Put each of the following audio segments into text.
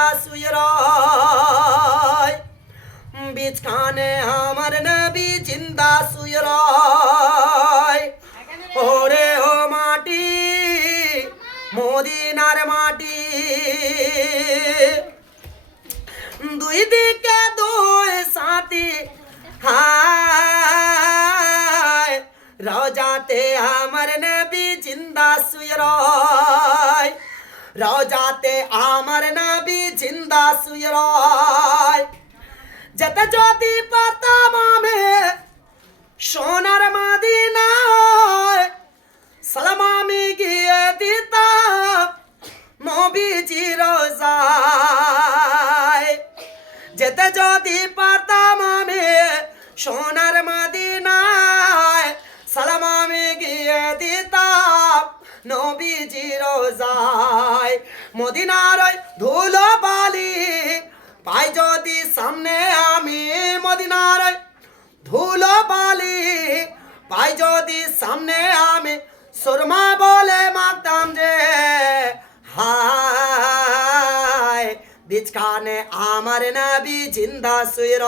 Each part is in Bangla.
জিন্দা শুয়ে রয় বিচকানে আমার নবী জিন্দা শুয়ে রয় ওরে ও মাটি, মদিনার মাটি। দুই দিকে দুই সাথী হায়। রোজাতে আমার নবী জিন্দা শুয়ে রোজাতে আমার নবী জিন্দা শুয়ে রয় যেতে যদি পাতাম আমি সোনার মাদিনায়, সালাম আমি গিয়ে দিতাম নবীজি রোজায়। যেতে যদি পারতাম আমি সোনার মাদিনায় নবীজি রোজায় মদিনার ধুলো বালি পাই যদি সামনে আমি মদিনার ধুলো বালি পাই যদি সামনে আমি সুরমা বলে মাগতাম যে বিচকানে আমার নবী জিন্দা শুয়ে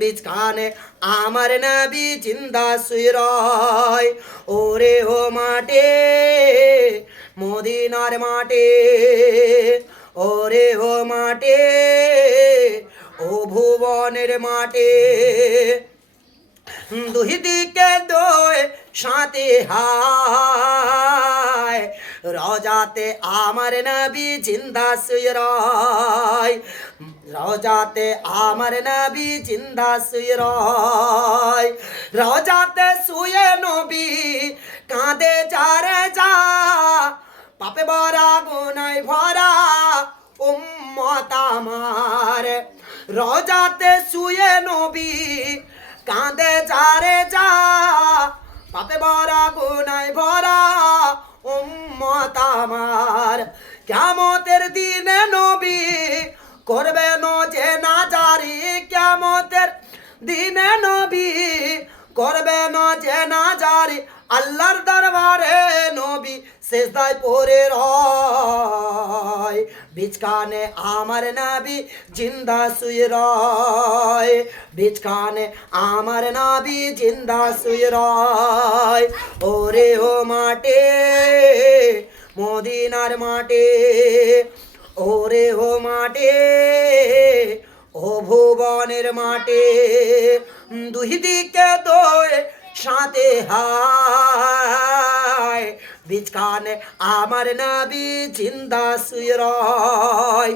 বিচকানে আমার নবী জিন্দা শুয়ে ওরে ও মাঠে মদিনার মাঠে ওরে ও মাঠে ও ভুবনের মাঠে দুই দিকে দোয় সাথে হায় রজাতে আমার নবী জিন্দা শুয়ে রয় রজাতে আমার নবী জিন্দা শুয়ে রয় রজাতে শুয়ে নবী কাঁদে যারে যা। পাপে বরা গুনাই ভরা উম্মত আমার। রজাতে শুয়ে নবী কাঁদে যারে যা। পাপে বরা গুনাই ভরা আমার। কেমতের দিনে নবী করবে যে না জারি কেমতের দিনে নবী করবে যে না জারি আল্লাহর দরবারে নবী শেষদায় পরে রয়। বিচকানে আমার নবী জিন্দা শুয়ে রয়। বিচকানে আমার নবী জিন্দা শুয়ে রয়। ওরে ও মাঠে মদিনার মাটি ও রে ও মাঠে, ও ভুবনের মাঠে, দুই দিকে দোয় সাথে হায়। বিচকানে আমার নাবি জিন্দা সুয় রয়।